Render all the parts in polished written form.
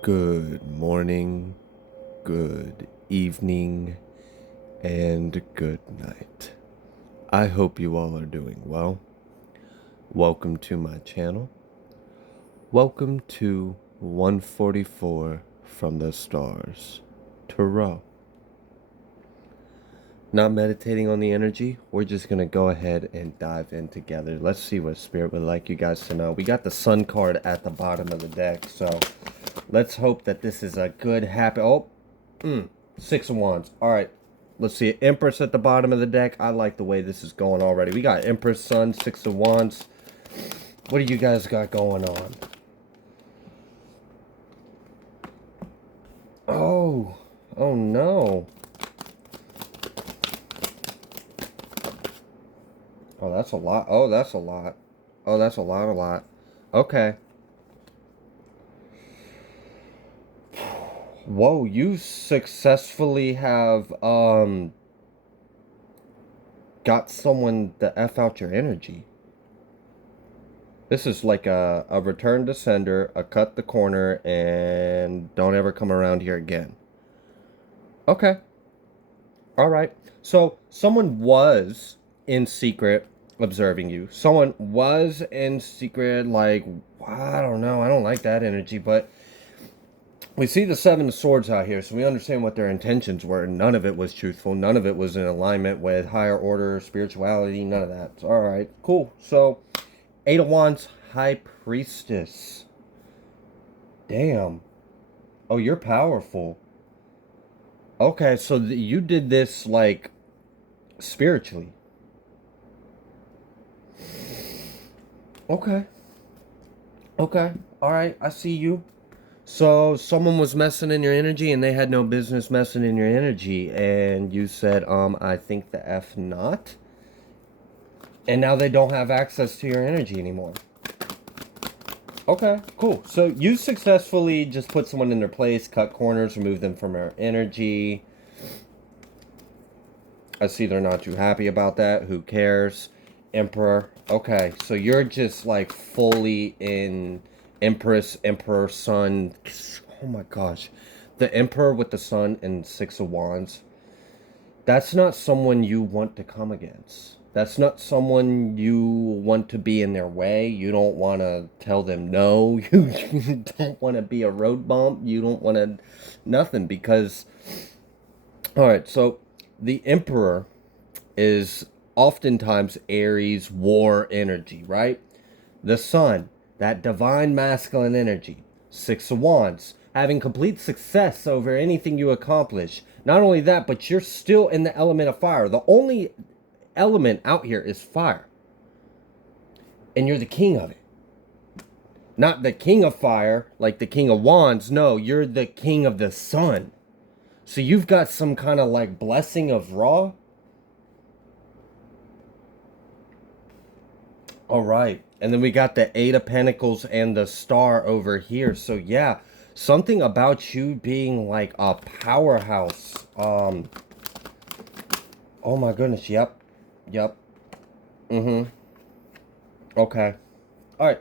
Good morning, good evening, and good night. I hope you all are doing well. Welcome to my channel. Welcome to 144 from the stars, Tarot. Not meditating on the energy, we're just going to go ahead and dive in together. Let's see what Spirit would like you guys to know. We got the Sun card at the bottom of the deck, so let's hope that this is a good, happy... Six of Wands. All right, let's see. Empress at the bottom of the deck. I like the way this is going already. We got Empress, Sun, Six of Wands. What do you guys got going on? Oh no. Oh, that's a lot. Oh, that's a lot. Oh, that's a lot. Okay. Whoa, you successfully have, got someone to F out your energy. This is like a return to sender, a cut the corner, and don't ever come around here again. Okay. All right. So someone was in secret observing you. Someone was in secret, like, I don't know. I don't like that energy, but we see the Seven of Swords out here, so we understand what their intentions were. None of it was truthful. None of it was in alignment with higher order, spirituality, none of that. All right, cool. So, Eight of Wands, High Priestess. Damn. Oh, you're powerful. Okay, so you did this, like, spiritually. Okay. Okay. All right, I see you. So someone was messing in your energy and they had no business messing in your energy, and you said, I think the F not. And now they don't have access to your energy anymore. Okay, cool. So you successfully just put someone in their place, cut corners, remove them from their energy. I see they're not too happy about that. Who cares? Emperor. Okay, so you're just like fully in Empress, Emperor, Sun. Oh my gosh. The Emperor with the Sun and Six of Wands. That's not someone you want to come against. That's not someone you want to be in their way. You don't want to tell them no. You don't want to be a road bump. You don't want to... Nothing, because... Alright, so the Emperor is oftentimes Aries war energy, right? The Sun, that divine masculine energy. Six of Wands, having complete success over anything you accomplish. Not only that, but you're still in the element of fire. The only element out here is fire. And you're the king of it. Not the king of fire, like the king of wands. No, you're the king of the sun. So you've got some kind of like blessing of Ra. All right. And then we got the Eight of Pentacles and the Star over here. So yeah, something about you being like a powerhouse. Oh my goodness. Yep. Okay. All right.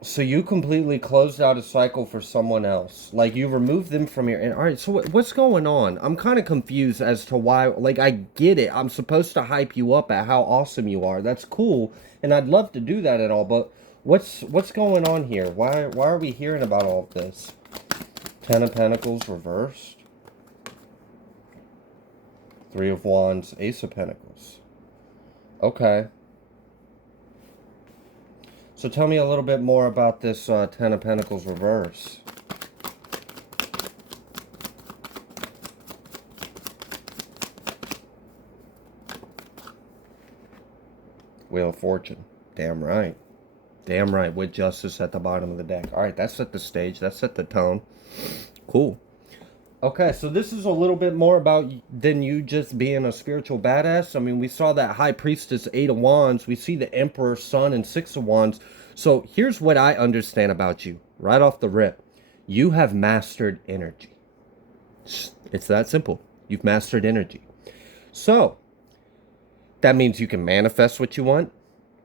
So you completely closed out a cycle for someone else. Like, you removed them from your... All right, so what's going on? I'm kind of confused as to why... Like, I get it. I'm supposed to hype you up at how awesome you are. That's cool, and I'd love to do that and all, but what's going on here? Why are we hearing about all of this? Ten of Pentacles reversed. Three of Wands, Ace of Pentacles. Okay. So tell me a little bit more about this Ten of Pentacles reverse. Wheel of Fortune. Damn right. Damn right. With Justice at the bottom of the deck. All right, that set the stage. That set the tone. Cool. Okay, so this is a little bit more about than you just being a spiritual badass. I mean, we saw that High Priestess, Eight of Wands. We see the Emperor, Sun, and Six of Wands. So here's what I understand about you, right off the rip. You have mastered energy. It's that simple. You've mastered energy. So, that means you can manifest what you want.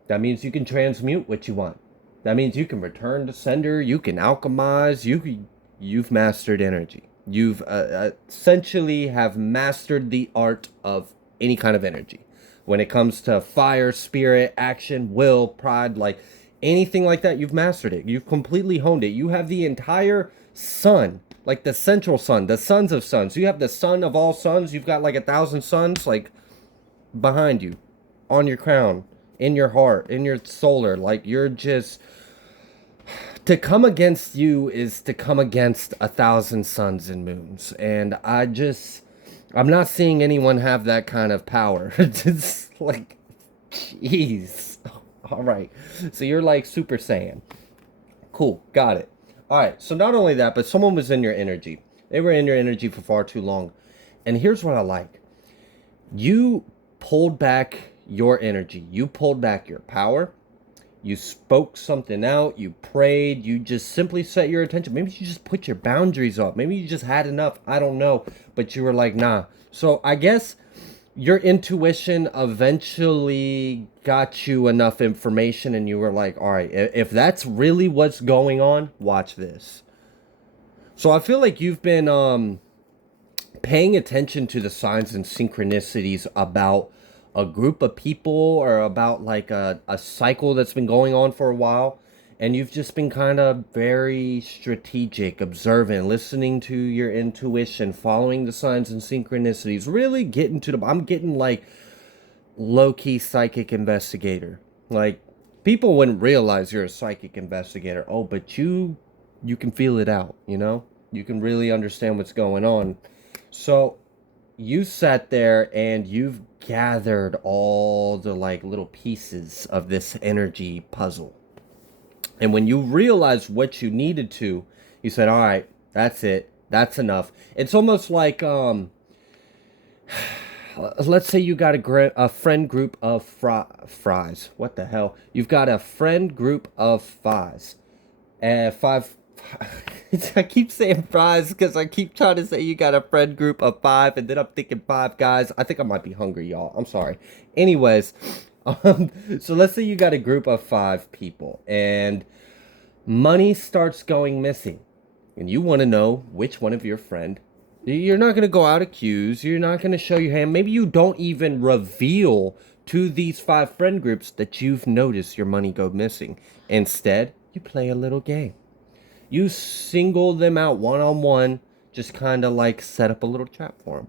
That means you can transmute what you want. That means you can return to sender. You can alchemize. You've mastered energy. You've essentially have mastered the art of any kind of energy. When it comes to fire, spirit, action, will, pride, like anything like that, you've mastered it. You've completely honed it. You have the entire sun, like the central sun, the sons of suns. You have the sun of all suns. You've got like 1,000 suns, like behind you, on your crown, in your heart, in your solar. Like you're just, to come against you is to come against 1,000 suns and moons. And I'm not seeing anyone have that kind of power. It's like, jeez. All right. So you're like Super Saiyan. Cool. Got it. All right. So not only that, but someone was in your energy. They were in your energy for far too long. And here's what I like. You pulled back your energy. You pulled back your power. You spoke something out. You prayed. You just simply set your attention. Maybe you just put your boundaries up. Maybe you just had enough. I don't know. But you were like, nah. So I guess your intuition eventually got you enough information and you were like, all right, if that's really what's going on, watch this. So I feel like you've been paying attention to the signs and synchronicities about a group of people or about like a cycle that's been going on for a while. And you've just been kind of very strategic, observant, listening to your intuition, following the signs and synchronicities, really getting to the, I'm getting like low-key psychic investigator. Like people wouldn't realize you're a psychic investigator. Oh, but you can feel it out, you know? You can really understand what's going on. So you sat there and you've gathered all the like little pieces of this energy puzzle. And when you realized what you needed to, you said, all right, that's it. That's enough. It's almost like, let's say you got a friend group of fries. What the hell? You've got a friend group of fries. Five. I keep saying fries because I keep trying to say you got a friend group of five, and then I'm thinking five guys. I think I might be hungry, y'all. I'm sorry. Anyways, so let's say you got a group of 5 people, and money starts going missing, and you want to know which one of your friend. You're not going to go out accuse. You're not going to show your hand. Maybe you don't even reveal to these 5 friend groups that you've noticed your money go missing. Instead, you play a little game. You single them out one-on-one, just kind of like set up a little trap for them.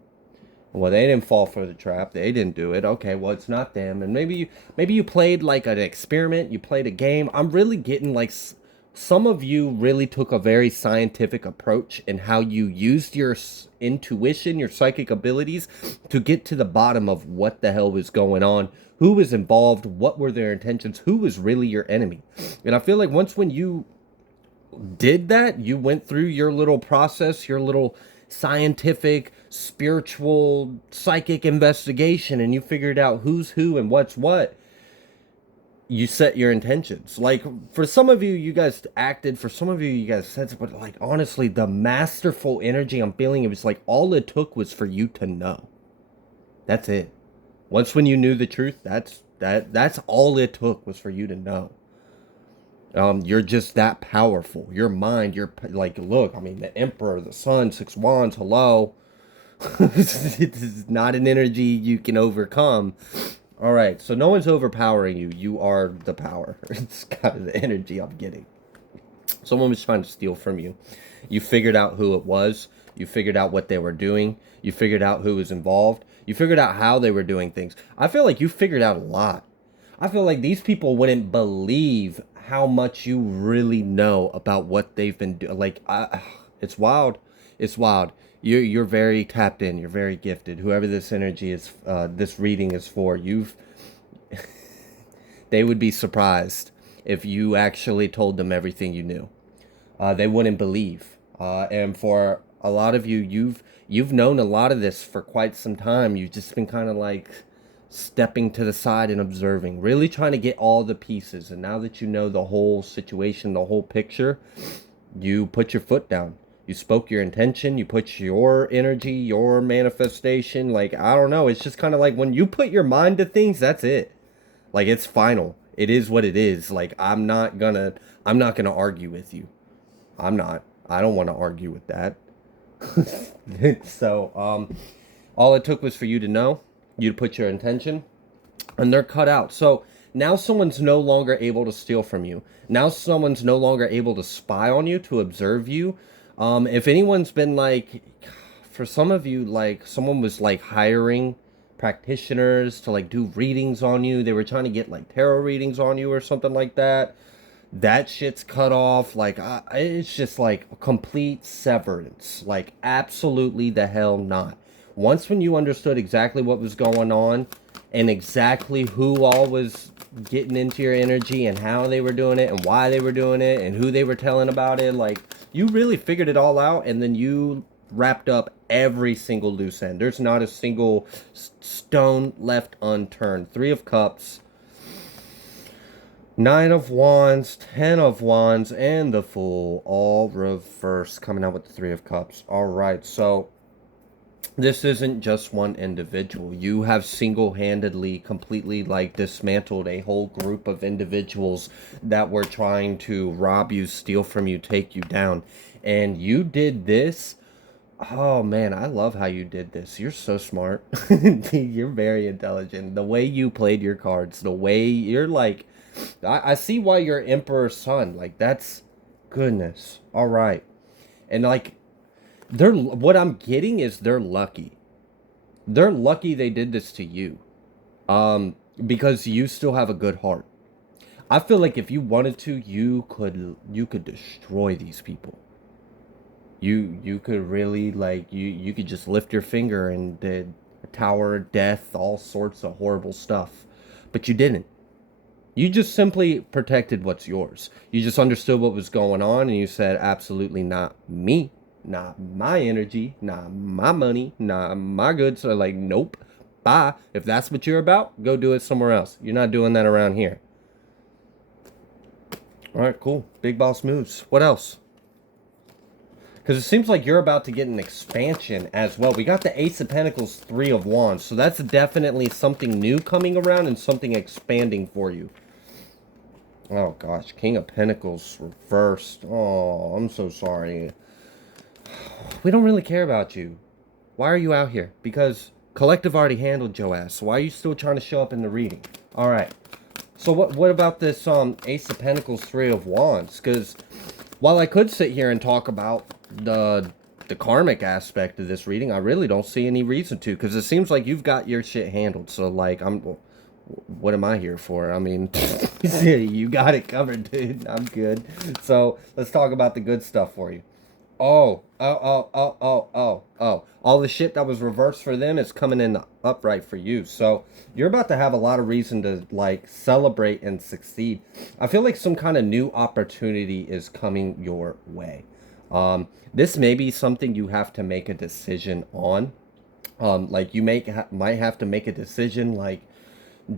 Well, they didn't fall for the trap. They didn't do it. Okay, well, it's not them. And maybe you played like an experiment. You played a game. I'm really getting like some of you really took a very scientific approach in how you used your intuition, your psychic abilities to get to the bottom of what the hell was going on, who was involved, what were their intentions, who was really your enemy. And I feel like once when you did that, you went through your little process, your little scientific, spiritual, psychic investigation, and you figured out who's who and what's what. You set your intentions. Like for some of you, you guys acted. For some of you guys said, but like honestly, the masterful energy I'm feeling, it was like all it took was for you to know. That's it. Once when you knew the truth, that's all it took was for you to know. You're just that powerful. Your mind, you're like, look, I mean, the Emperor, the Sun, 6 wands, hello. This is not an energy you can overcome. All right, so no one's overpowering you. You are the power. It's kind of the energy I'm getting. Someone was trying to steal from you. You figured out who it was. You figured out what they were doing. You figured out who was involved. You figured out how they were doing things. I feel like you figured out a lot. I feel like these people wouldn't believe how much you really know about what they've been doing. Like, it's wild. It's wild. You're very tapped in. You're very gifted. Whoever this energy is, this reading is for, they would be surprised if you actually told them everything you knew. They wouldn't believe. And for a lot of you, you've known a lot of this for quite some time. You've just been kind of like stepping to the side and observing, really trying to get all the pieces. And now that you know the whole situation, the whole picture, you put your foot down. You spoke your intention. You put your energy, your manifestation. Like, I don't know. It's just kind of like when you put your mind to things, that's it. Like, it's final. It is what it is. Like, I'm not gonna argue with you. I'm not. I don't want to argue with that. So, all it took was for you to know, you to put your intention, and they're cut out. So now someone's no longer able to steal from you. Now someone's no longer able to spy on you, to observe you. If anyone's been like, for some of you, like someone was like hiring practitioners to like do readings on you. They were trying to get like tarot readings on you or something like that. That shit's cut off. Like, it's just like a complete severance. Like, absolutely the hell not. Once when you understood exactly what was going on and exactly who all was getting into your energy and how they were doing it and why they were doing it and who they were telling about it, like, you really figured it all out, and then you wrapped up every single loose end. There's not a single stone left unturned. Three of Cups, Nine of Wands, Ten of Wands, and the Fool, all reversed, coming out with the Three of Cups. All right, so this isn't just one individual. You have single-handedly, completely, like, dismantled a whole group of individuals that were trying to rob you, steal from you, take you down. And you did this. Oh man, I love how you did this. You're so smart. You're very intelligent. The way you played your cards, the way you're like, I see why you're Emperor's son. Like, that's goodness. All right. And like, what I'm getting is they're lucky. They're lucky they did this to you. Because you still have a good heart. I feel like if you wanted to, you could destroy these people. You could really, like, you could just lift your finger and did tower death, all sorts of horrible stuff. But you didn't. You just simply protected what's yours. You just understood what was going on, and you said, absolutely not me, not my energy, not my money, not my goods. So like, nope, bye. If that's what you're about, go do it somewhere else. You're not doing that around here. All right, cool. Big boss moves. What else? Because it seems like you're about to get an expansion as well. We got the Ace of Pentacles, Three of Wands. So that's definitely something new coming around and something expanding for you. Oh, gosh. King of Pentacles reversed. Oh, I'm so sorry. We don't really care about you. Why are you out here? Because Collective already handled your ass. So why are you still trying to show up in the reading? All right. So what about this Ace of Pentacles, Three of Wands? Because while I could sit here and talk about the karmic aspect of this reading, I really don't see any reason to, because it seems like you've got your shit handled. So like, what am I here for? I mean, you got it covered, dude. I'm good. So let's talk about the good stuff for you. Oh. All the shit that was reversed for them is coming in upright for you. So you're about to have a lot of reason to like celebrate and succeed. I feel like some kind of new opportunity is coming your way. This may be something you have to make a decision on. Like you might have to make a decision like,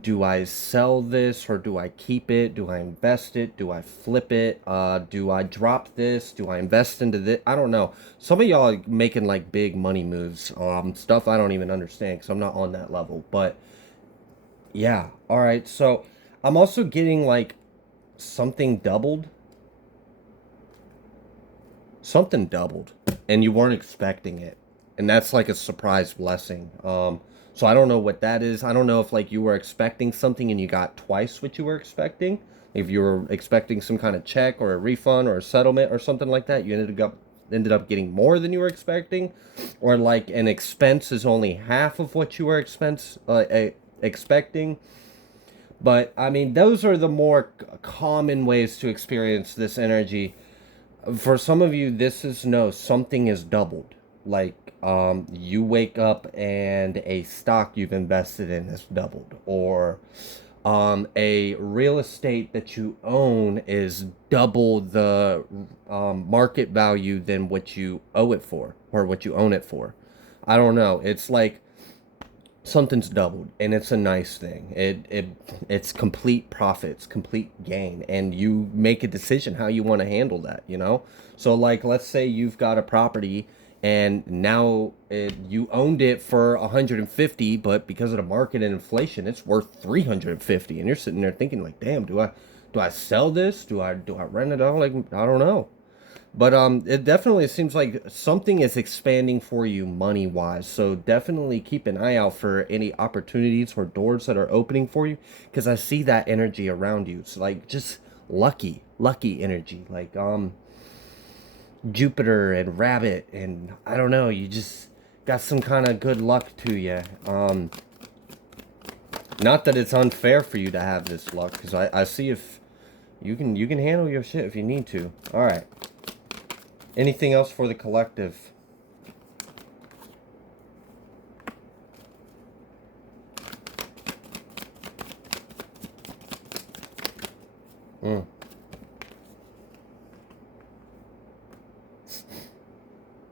do I sell this or do I keep it? Do I invest it? Do I flip it? Do I drop this? Do I invest into this? I don't know. Some of y'all are making like big money moves. Stuff I don't even understand because I'm not on that level. But yeah, all right. So I'm also getting like something doubled. Something doubled, and you weren't expecting it, and that's like a surprise blessing. So I don't know what that is. I don't know if like you were expecting something and you got twice what you were expecting. If you were expecting some kind of check or a refund or a settlement or something like that, you ended up getting more than you were expecting, or like an expense is only half of what you were expecting. But I mean, those are the more common ways to experience this energy. For some of you, this is something is doubled. Like, you wake up and a stock you've invested in is doubled, or a real estate that you own is double the market value than what you owe it for, or what you own it for. I don't know. It's like something's doubled, and it's a nice thing. It's complete profits, complete gain, and you make a decision how you want to handle that. So like, let's say you've got a property and now you owned it for 150, but because of the market and inflation, it's worth 350, and you're sitting there thinking like, damn, do I sell this? Do I rent it out? Like, I don't know. But it definitely seems like something is expanding for you money wise. So definitely keep an eye out for any opportunities or doors that are opening for you, because I see that energy around you. It's like just lucky energy, like Jupiter and Rabbit, and I don't know. You just got some kind of good luck to you. Not that it's unfair for you to have this luck, because I see if you can handle your shit if you need to. All right. Anything else for the collective? Mm.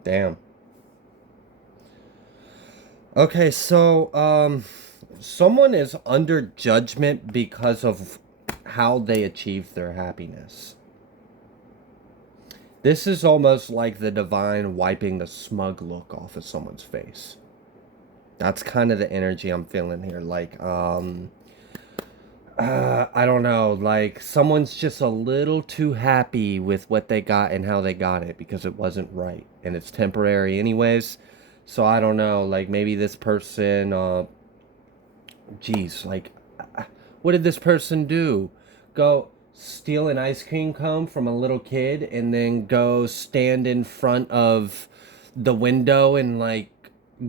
Damn. Okay, so someone is under judgment because of how they achieve their happiness. This is almost like the divine wiping the smug look off of someone's face. That's kind of the energy I'm feeling here. Like, I don't know. Like, someone's just a little too happy with what they got and how they got it because it wasn't right. And it's temporary, anyways. So, I don't know. Like, maybe this person, geez, like, what did this person do? Go steal an ice cream cone from a little kid and then go stand in front of the window and, like,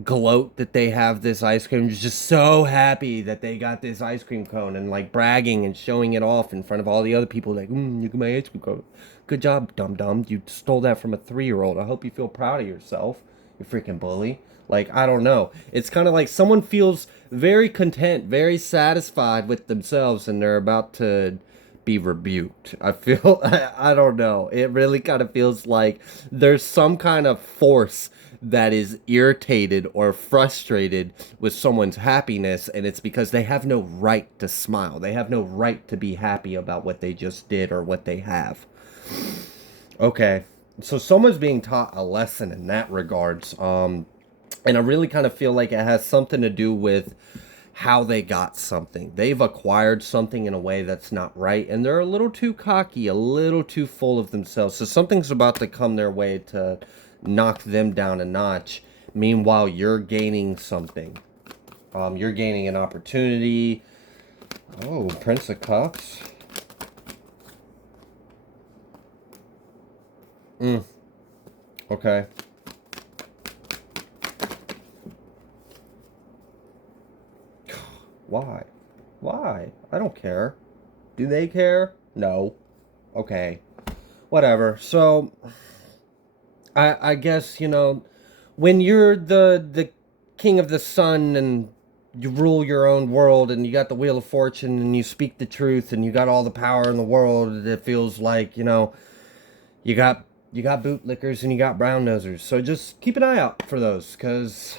gloat that they have this ice cream, just so happy that they got this ice cream cone, and like bragging and showing it off in front of all the other people, like, you got my ice cream cone. Good job, dum dum. You stole that from a 3-year-old. I hope you feel proud of yourself, you freaking bully. Like, I don't know. It's kind of like someone feels very content, very satisfied with themselves, and they're about to be rebuked. I feel, I don't know. It really kind of feels like there's some kind of force that is irritated or frustrated with someone's happiness, and it's because they have no right to smile. They have no right to be happy about what they just did or what they have. Okay. So someone's being taught a lesson in that regards. And I really kind of feel like it has something to do with how they got something. They've acquired something in a way that's not right, and they're a little too cocky, a little too full of themselves. So something's about to come their way to knock them down a notch. Meanwhile, you're gaining something. You're gaining an opportunity. Oh, Prince of Cups. Okay. Why? Why? I don't care. Do they care? No. Okay. Whatever. So, I guess, when you're the king of the sun and you rule your own world and you got the wheel of fortune and you speak the truth and you got all the power in the world, it feels like, you got bootlickers and you got brown nosers. So just keep an eye out for those, because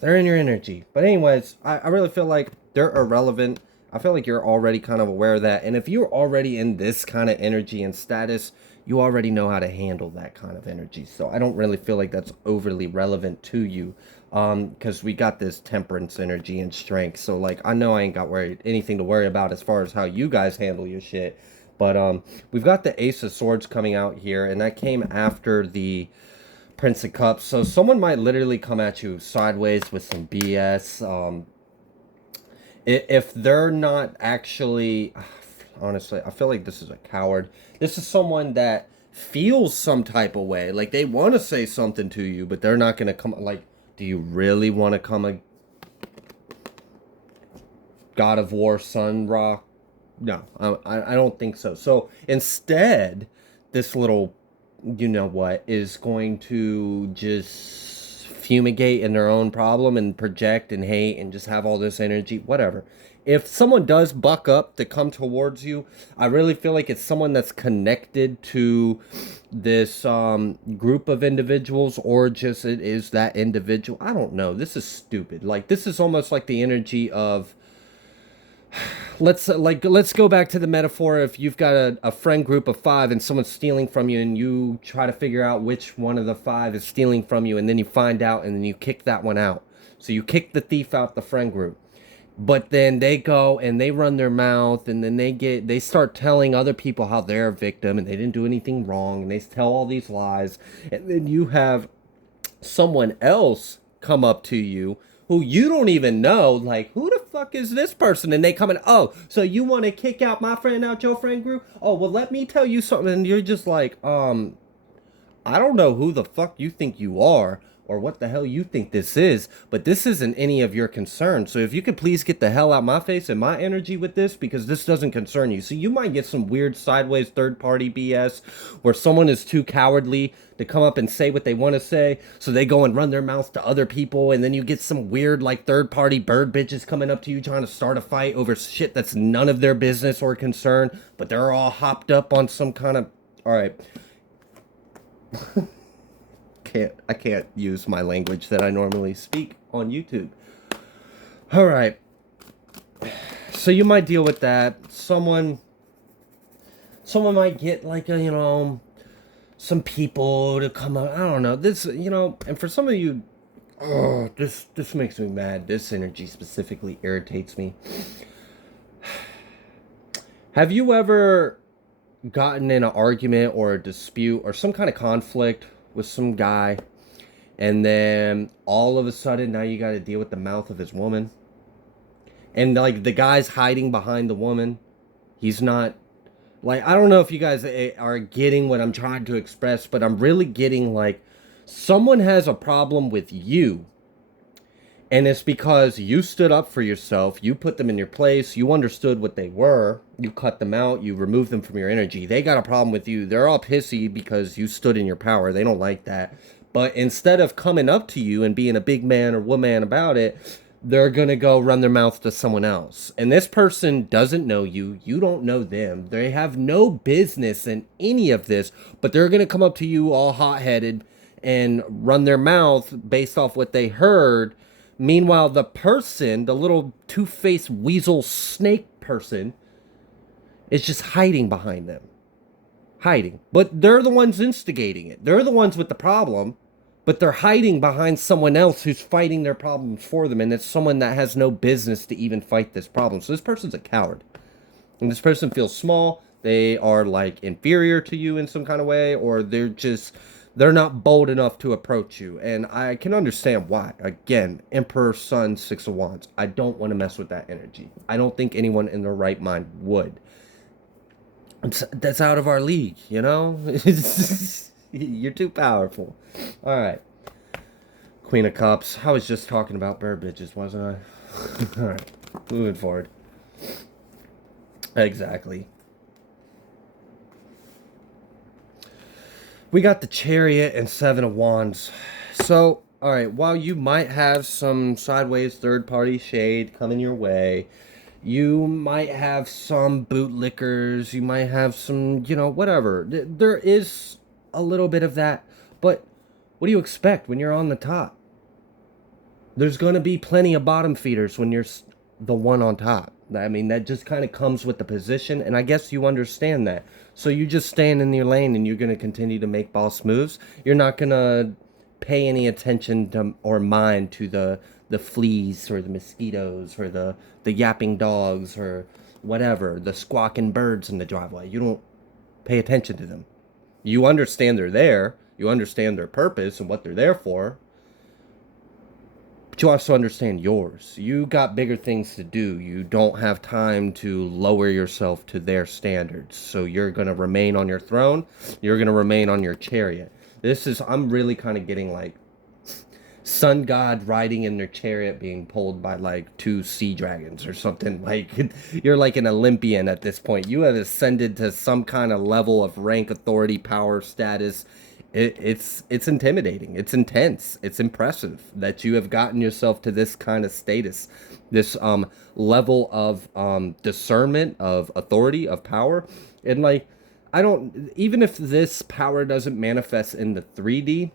they're in your energy. But anyways, I really feel like they're irrelevant. I feel like you're already kind of aware of that. And if you're already in this kind of energy and status, you already know how to handle that kind of energy. So I don't really feel like that's overly relevant to you, because we got this temperance energy and strength. So, like, I know I ain't got anything to worry about as far as how you guys handle your shit. But we've got the Ace of Swords coming out here, and that came after the Prince of Cups. So someone might literally come at you sideways with some BS. If they're not actually, honestly, I feel like this is a coward. This is someone that feels some type of way. Like, they want to say something to you, but they're not going to come. Like, do you really want to come a God of War, Sun Rock? No, I don't think so. So instead, this little, is going to just fumigate in their own problem and project and hate and just have all this energy, whatever. If someone does buck up to come towards you, I really feel like it's someone that's connected to this group of individuals, or just it is that individual. I don't know. This is stupid. Like, this is almost like the energy of, let's go back to the metaphor. If you've got a friend group of five and someone's stealing from you, and you try to figure out which one of the five is stealing from you, and then you find out, and then you kick that one out. So you kick the thief out the friend group. But then they go and they run their mouth, and then they start telling other people how they're a victim and they didn't do anything wrong, and they tell all these lies. And then you have someone else come up to you who you don't even know, like, who the fuck is this person? And they come in, oh, so you want to kick out my friend out your friend group? Oh, well, let me tell you something. And you're just like, I don't know who the fuck you think you are or what the hell you think this is, but this isn't any of your concern. So if you could please get the hell out my face and my energy with this, because this doesn't concern you. So you might get some weird sideways third-party BS where someone is too cowardly to come up and say what they want to say, so they go and run their mouth to other people, and then you get some weird like third-party bird bitches coming up to you trying to start a fight over shit that's none of their business or concern, but they're all hopped up on some kind of... All right. I can't use my language that I normally speak on YouTube. All right. So you might deal with that. Someone might get like some people to come up. I don't know. This, and for some of you, oh, this makes me mad. This energy specifically irritates me. Have you ever gotten in an argument or a dispute or some kind of conflict with some guy, and then all of a sudden now you got to deal with the mouth of his woman, and like the guy's hiding behind the woman? He's not, like, I don't know if you guys are getting what I'm trying to express, but I'm really getting like someone has a problem with you, and it's because you stood up for yourself, you put them in your place, you understood what they were, you cut them out, you removed them from your energy. They got a problem with you. They're all pissy because you stood in your power. They don't like that. But instead of coming up to you and being a big man or woman about it, they're going to go run their mouth to someone else. And this person doesn't know you. You don't know them. They have no business in any of this, but they're going to come up to you all hot-headed and run their mouth based off what they heard. Meanwhile, the person, the little two-faced weasel snake person, is just hiding behind them. Hiding. But they're the ones instigating it. They're the ones with the problem, but they're hiding behind someone else who's fighting their problems for them, and it's someone that has no business to even fight this problem. So this person's a coward. And this person feels small. They are, like, inferior to you in some kind of way, or they're not bold enough to approach you. And I can understand why. Again, Emperor, Sun, Six of Wands. I don't want to mess with that energy. I don't think anyone in their right mind would. That's out of our league, you know? You're too powerful. All right. Queen of Cups. I was just talking about bird bitches, wasn't I? All right. Moving forward. Exactly. We got the Chariot and Seven of Wands. So, all right, while you might have some sideways third-party shade coming your way, you might have some bootlickers, you might have some, whatever. There is a little bit of that, but what do you expect when you're on the top? There's going to be plenty of bottom feeders when you're the one on top. I mean, that just kind of comes with the position, and I guess you understand that. So you just stand in your lane, and you're going to continue to make boss moves. You're not going to pay any attention to or mind to the fleas or the mosquitoes or the yapping dogs or whatever, the squawking birds in the driveway. You don't pay attention to them. You understand they're there. You understand their purpose and what they're there for. But you also understand yours. You got bigger things to do. You don't have time to lower yourself to their standards. So you're going to remain on your throne. You're going to remain on your chariot. I'm really kind of getting like sun god riding in their chariot being pulled by like two sea dragons or something. Like, you're like an Olympian at this point. You have ascended to some kind of level of rank, authority, power, status. It's intimidating. It's intense. It's impressive that you have gotten yourself to this kind of status, this level of discernment, of authority, of power. And like, even if this power doesn't manifest in the 3D,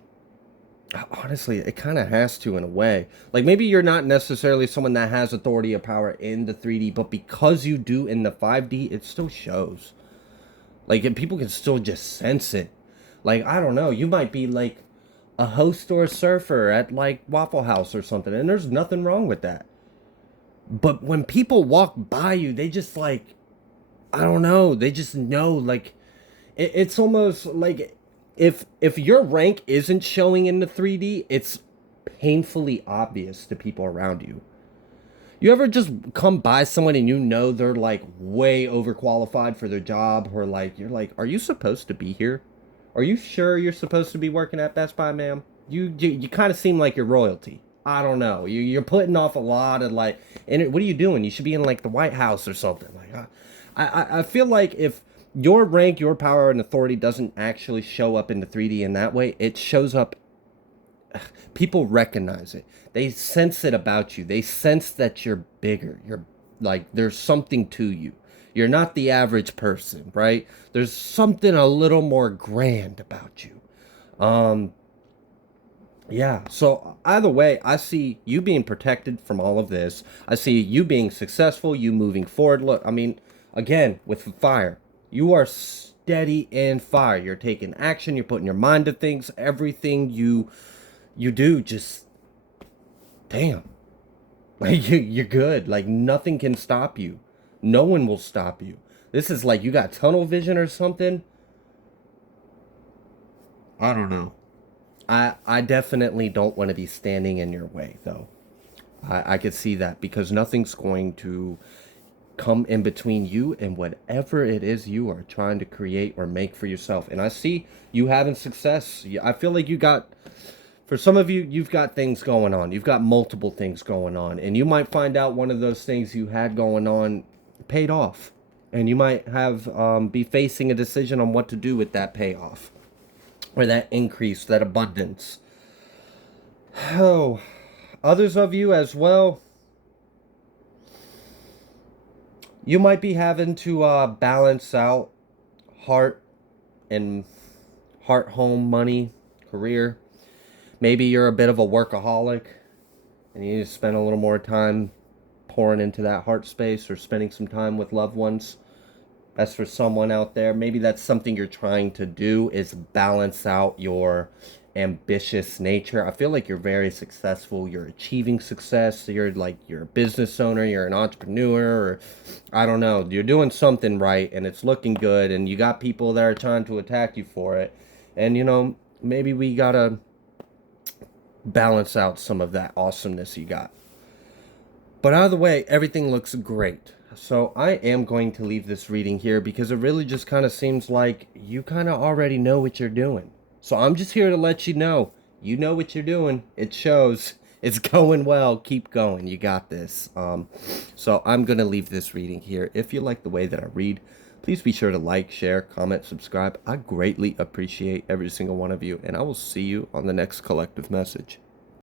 Honestly, it kind of has to in a way. Like maybe you're not necessarily someone that has authority or power in the 3D, but because you do in the 5D, it still shows. Like and people can still just sense it. Like I don't know, you might be like a host or a surfer at like Waffle House or something, and there's nothing wrong with that. But when people walk by you, they just like I don't know, they just know like it's almost like if your rank isn't showing in the 3D, it's painfully obvious to people around you. You ever just come by someone and you know they're like way overqualified for their job, or like you're like, are you supposed to be here? Are you sure you're supposed to be working at Best Buy, ma'am? You kind of seem like you're royalty. I don't know. You're putting off a lot of like, and what are you doing? You should be in like the White House or something. Like, I feel like if your rank, your power and authority doesn't actually show up in the 3D in that way, it shows up. People recognize it. They sense it about you. They sense that you're bigger. You're like there's something to you. You're not the average person, right? There's something a little more grand about you. Um yeah, so either way, I see you being protected from all of this. I see you being successful, you moving forward. Look, I mean, again, with fire, you are steady in fire. You're taking action, you're putting your mind to things, everything you do just damn. Like you're good. Like nothing can stop you. No one will stop you. This is like you got tunnel vision or something. I don't know. I definitely don't want to be standing in your way though. I could see that because nothing's going to come in between you and whatever it is you are trying to create or make for yourself. And I see you having success. I feel like you got for some of you, you've got things going on. You've got multiple things going on. And you might find out one of those things you had going on paid off. And you might have be facing a decision on what to do with that payoff or that increase, that abundance. Oh, others of you as well, you might be having to balance out heart and heart, home, money, career. Maybe you're a bit of a workaholic and you need to spend a little more time pouring into that heart space or spending some time with loved ones. That's for someone out there. Maybe that's something you're trying to do is balance out your ambitious nature. I feel like you're very successful. You're achieving success. You're a business owner, you're an entrepreneur, or I don't know. You're doing something right and it's looking good and you got people that are trying to attack you for it. And maybe we got to balance out some of that awesomeness you got. But either way, everything looks great. So I am going to leave this reading here because it really just kind of seems like you kind of already know what you're doing. So I'm just here to let you know what you're doing. It shows. It's going well. Keep going. You got this. So I'm going to leave this reading here. If you like the way that I read, please be sure to like, share, comment, subscribe. I greatly appreciate every single one of you. And I will see you on the next collective message.